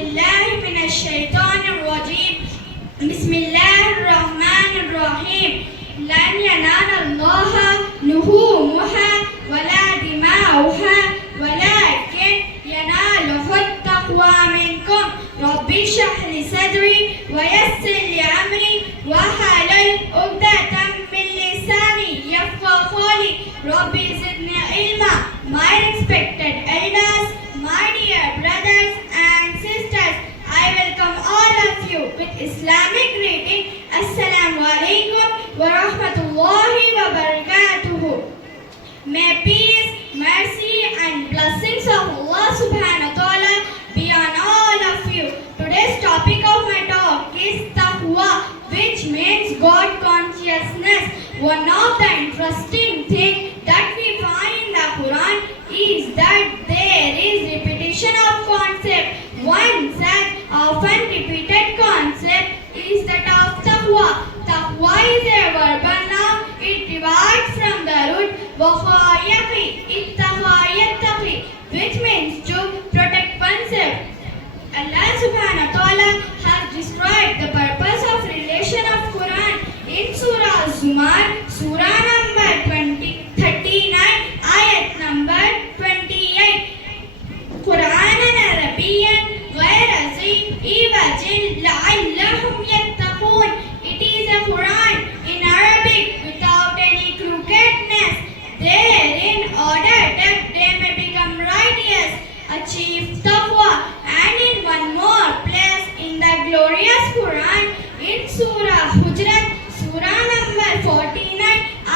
بالله من الشيطان الرجيم بسم الله الرحمن الرحيم لن ينال الله لحومها ولا دماؤها ولكن يناله التقوى منكم رب اشرح لي صدري ويسر لي أمري واحلل عقدة من لساني يفقهوا قولي رب زدني علما. My respected elders, my dear brothers and sisters, I welcome all of you with Islamic greeting. Assalamu alaikum wa rahmatullahi wa barakatuhu. May peace, mercy and blessings of Allah subhanahu wa ta'ala be on all of you. Today's topic of my talk is taqwa, which means God consciousness. One of the interesting things that we find in the Quran is that there is repetition of concept. One such often repeated concept is that of taqwa. Taqwa is a verbal noun. It derives from the root wakhayaqi, ittaqa yattaqi, which means to protect oneself. Allah subhanahu wa ta'ala has described the purpose of relation of Quran in Surah Zumar, Surah number 39, ayat number 28. Qur'anan Arabiyyan ghayra zi iwajin la'allahum yattaqun. It is a Quran in Arabic without any crookedness, there in order that they may become righteous, achieve taqwa. And in one more place in the glorious Quran, in Surah Hujurat, Surah number 49,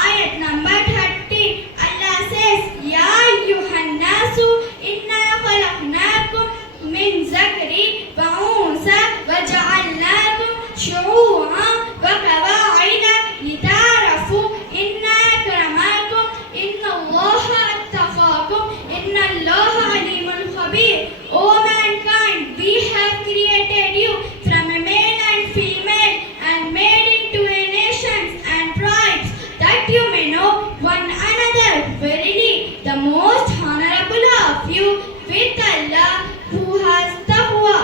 ayat number 13, Allah says, Ya ayyuhan nasu inna khalaqnakum min zakari wa unsa wa ja'alnakum shu'u'an wa qaba'ila lita'arafu inna akramakum inna Allaha attaqakum inna Allaha alimun khabir. O mankind, we have created you from a male and female and made into a nations and tribes that you may know one another. Verily, the most honorable of you with Allah who has taqwa.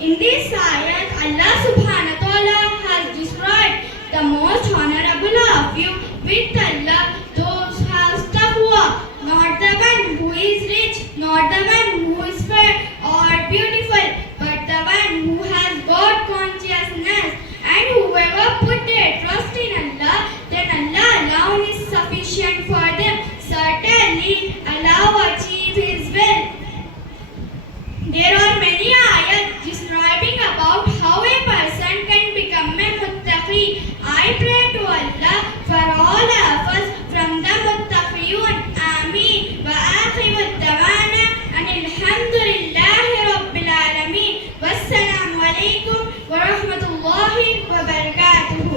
In this ayat, Allah subhanahu wa ta'ala has described the most honorable of you with Allah, those who have taqwa, not the one who is rich, not the one who is fair or beautiful, but the one who has God consciousness. And whoever put their trust in Allah, then Allah alone is sufficient for them. Certainly, Allah will achieve His will. There are many ayats describing about how a person can become a muttaqi. I pray to Allah for all of us from the muttaqiyun. Ameen. Wa akhiru da'wana anil hamdulillahi rabbil alameen. Wassalamu alaikum wa rahmatullahi wa barakatuhu.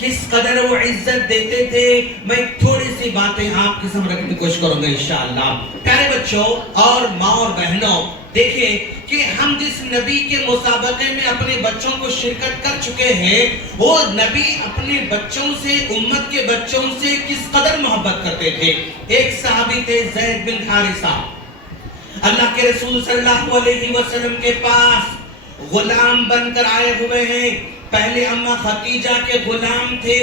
کس قدر وہ عزت دیتے تھے. میں تھوڑی سی باتیں آپ کے سامنے رکھنے کی کوشش کروں گا انشاءاللہ. پیارے بچوں اور ماں اور بہنوں، دیکھیں کہ ہم جس نبی کے مسابقے میں اپنے بچوں کو شرکت کر چکے ہیں، وہ نبی اپنے بچوں سے، امت کے بچوں سے کس قدر محبت کرتے تھے. ایک صحابی تھے زید بن حارثہ، اللہ کے رسول صلی اللہ علیہ وسلم کے پاس غلام بن کر آئے ہوئے ہیں. پہلے اماں خدیجہ کے غلام تھے.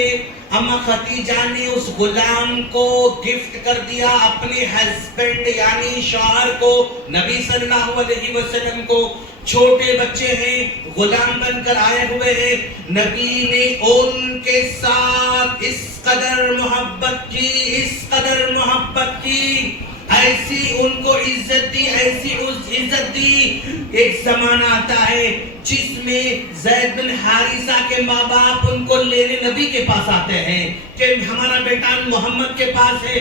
اماں خدیجہ نے اس غلام کو گفٹ کر دیا اپنے ہسبینڈ یعنی شوہر کو، نبی صلی اللہ علیہ وسلم کو. چھوٹے بچے ہیں، غلام بن کر آئے ہوئے ہیں. نبی نے ان کے ساتھ اس قدر محبت کی، اس قدر محبت کی، ایسی ان کو عزت دی، ایسی اس عزت دی. ایک زمانہ آتا ہے جس میں زید بن حارثہ کے ماں باپ ان کو لینے نبی کے پاس آتے ہیں کہ ہمارا بیٹا محمد کے پاس ہے،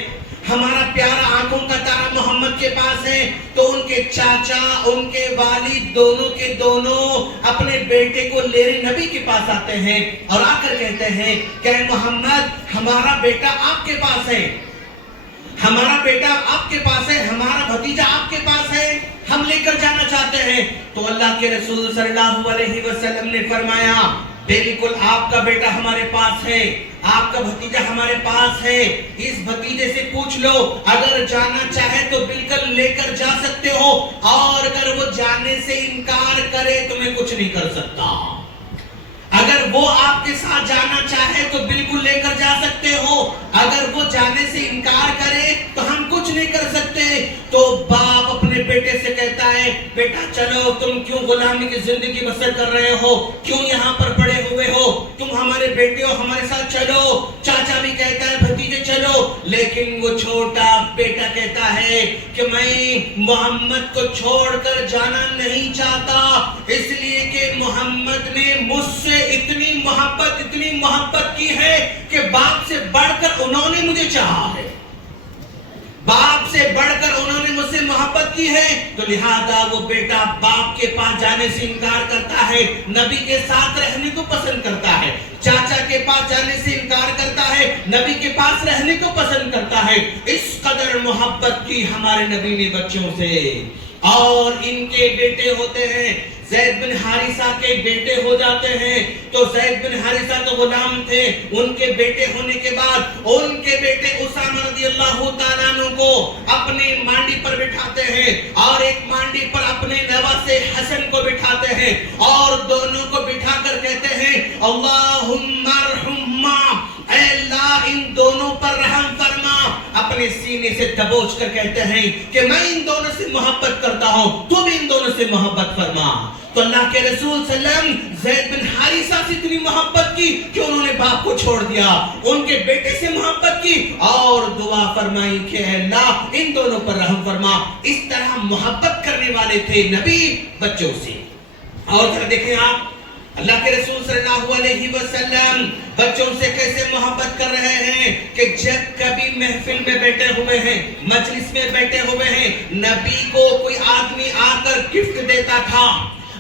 ہمارا پیارا آنکھوں کا تارا محمد کے پاس ہے. تو ان کے چاچا، ان کے والد دونوں کے دونوں اپنے بیٹے کو لینے نبی کے پاس آتے ہیں اور آ کر کہتے ہیں کہ محمد ہمارا بیٹا آپ کے پاس ہے، ہمارا بیٹا آپ کے پاس ہے، ہمارا بھتیجا آپ کے پاس ہے، ہم لے کر جانا چاہتے ہیں. تو اللہ کے رسول صلی اللہ علیہ وسلم نے فرمایا بالکل آپ کا بیٹا ہمارے پاس ہے، آپ کا بھتیجا ہمارے پاس ہے. اس بھتیجے سے پوچھ لو، اگر جانا چاہے تو بالکل لے کر جا سکتے ہو، اور اگر وہ جانے سے انکار کرے تو میں کچھ نہیں کر سکتا. اگر وہ آپ کے ساتھ جانا چاہے تو بالکل لے کر جا سکتے ہو، اگر وہ جانے سے انکار کرے تو ہم کچھ نہیں کر سکتے. تو باپ اپنے بیٹے سے کہتا ہے بیٹا چلو، تم کیوں غلامی کی زندگی بسر کر رہے ہو، کیوں یہاں پر پڑے ہوئے ہو، تم ہمارے بیٹے ہو، ہمارے ساتھ چلو. چاچا بھی کہتا ہے بھتیجے چلو، لیکن وہ چھوٹا بیٹا کہتا ہے کہ میں محمد کو چھوڑ کر جانا نہیں چاہتا، اس لیے کہ محمد نے مجھ سے اتنی محبت کی ہے کہ باپ سے بڑھ کر انہوں نے مجھے چاہا ہے، باپ سے بڑھ کر انہوں نے مجھ سے محبت کی ہے. تو لہذا وہ بیٹا باپ کے پاس جانے سے انکار کرتا ہے، نبی کے ساتھ رہنے کو پسند کرتا ہے. چاچا کے پاس جانے سے انکار کرتا ہے، نبی کے پاس رہنے کو پسند کرتا ہے. اس قدر محبت کی ہمارے نبی نے بچوں سے. اور ان کے بیٹے ہوتے ہیں، زید بن حارثہ کے بیٹے ہو جاتے ہیں. تو زید بن حارثہ تو غلام تھے، ان کے بیٹے ہونے کے بعد ان کے بیٹے اسامہ رضی اللہ تعالیٰ عنہ کو اپنی مانڈی پر بٹھاتے ہیں، اور ایک مانڈی پر اپنے نواسے حسن کو بٹھاتے ہیں، اور دونوں کو بٹھا کر کہتے ہیں اللہم ارحمہما، اے اللہ ان دونوں پر رحم فرما. اپنے سینے سے دبوچ کر کہتے ہیں کہ میں ان دونوں سے محبت کرتا ہوں، تو بھی ان دونوں سے محبت فرما. تو اللہ کے رسول صلی اللہ علیہ وسلم زید بن حارثہ سے اتنی محبت کی کہ انہوں نے باپ کو چھوڑ دیا، ان کے بیٹے سے محبت کی اور دعا فرمائی کہ اے اللہ ان دونوں پر رحم فرما. اس طرح محبت کرنے والے تھے نبی بچوں سے. اور ذرا دیکھیں آپ اللہ کے رسول صلی اللہ علیہ وسلم بچوں سے کیسے محبت کر رہے ہیں کہ جب کبھی محفل میں بیٹھے ہوئے ہیں، مجلس میں بیٹھے ہوئے ہیں، نبی کو کوئی آدمی آ کر گفٹ دیتا تھا،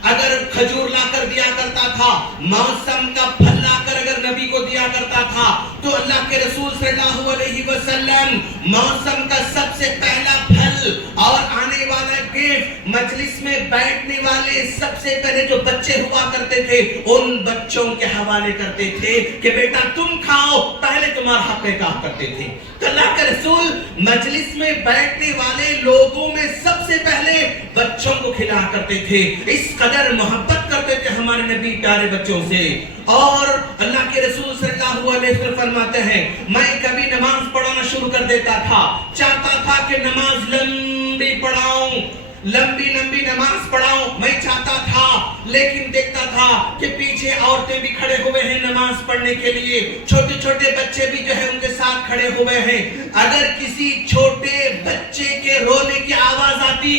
اگر کھجور لا کر دیا کرتا تھا، موسم کا پھل لا کر اگر نبی کو دیا کرتا تھا، تو اللہ کے رسول صلی اللہ علیہ وسلم موسم کا سب سے پہلا پھل اور آنے والا گفٹ مجلس میں بیٹھنے والے سب سے پہلے جو بچے ہوا کرتے تھے ان بچوں کے حوالے کرتے تھے کہ بیٹا تم کھاؤ، پہلے تمہارا حق کہا کرتے تھے. تو اللہ کے رسول مجلس میں بیٹھنے والے لوگوں میں سب سے پہلے بچوں کو کھلا کرتے تھے. اس قدر محبت کرتے تھے ہمارے نبی پیارے بچوں سے. اور اللہ کے رسول صلی اللہ علیہ وسلم فرماتے ہیں میں کبھی نماز پڑھانا شروع کر دیتا تھا، چاہتا تھا کہ نماز لمبی پڑھاؤں، لمبی نماز پڑھاؤں میں چاہتا تھا، لیکن دیکھتا تھا کہ پیچھے عورتیں بھی کھڑے ہوئے ہیں نماز پڑھنے کے لیے، چھوٹے چھوٹے بچے بھی جو ہے ان کے ساتھ کھڑے ہوئے ہیں. اگر کسی چھوٹے بچے کے رونے کی آواز آتی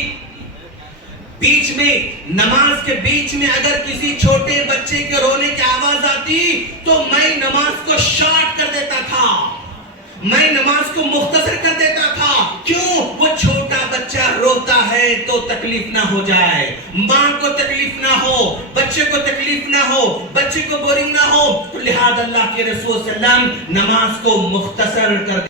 بیچ میں، نماز کے بیچ میں اگر کسی چھوٹے بچے کے رونے کی آواز آتی تو میں نماز کو شارٹ کر دیتا تھا، میں نماز کو مختصر کر دیتا تھا. کیوں؟ وہ چھوٹا بچہ روتا ہے تو تکلیف نہ ہو جائے، ماں کو تکلیف نہ ہو، بچے کو تکلیف نہ نہ ہو، بچے کو بورنگ نہ ہو، تو لہذا اللہ کے رسول صلی اللہ علیہ وسلم نماز کو مختصر کر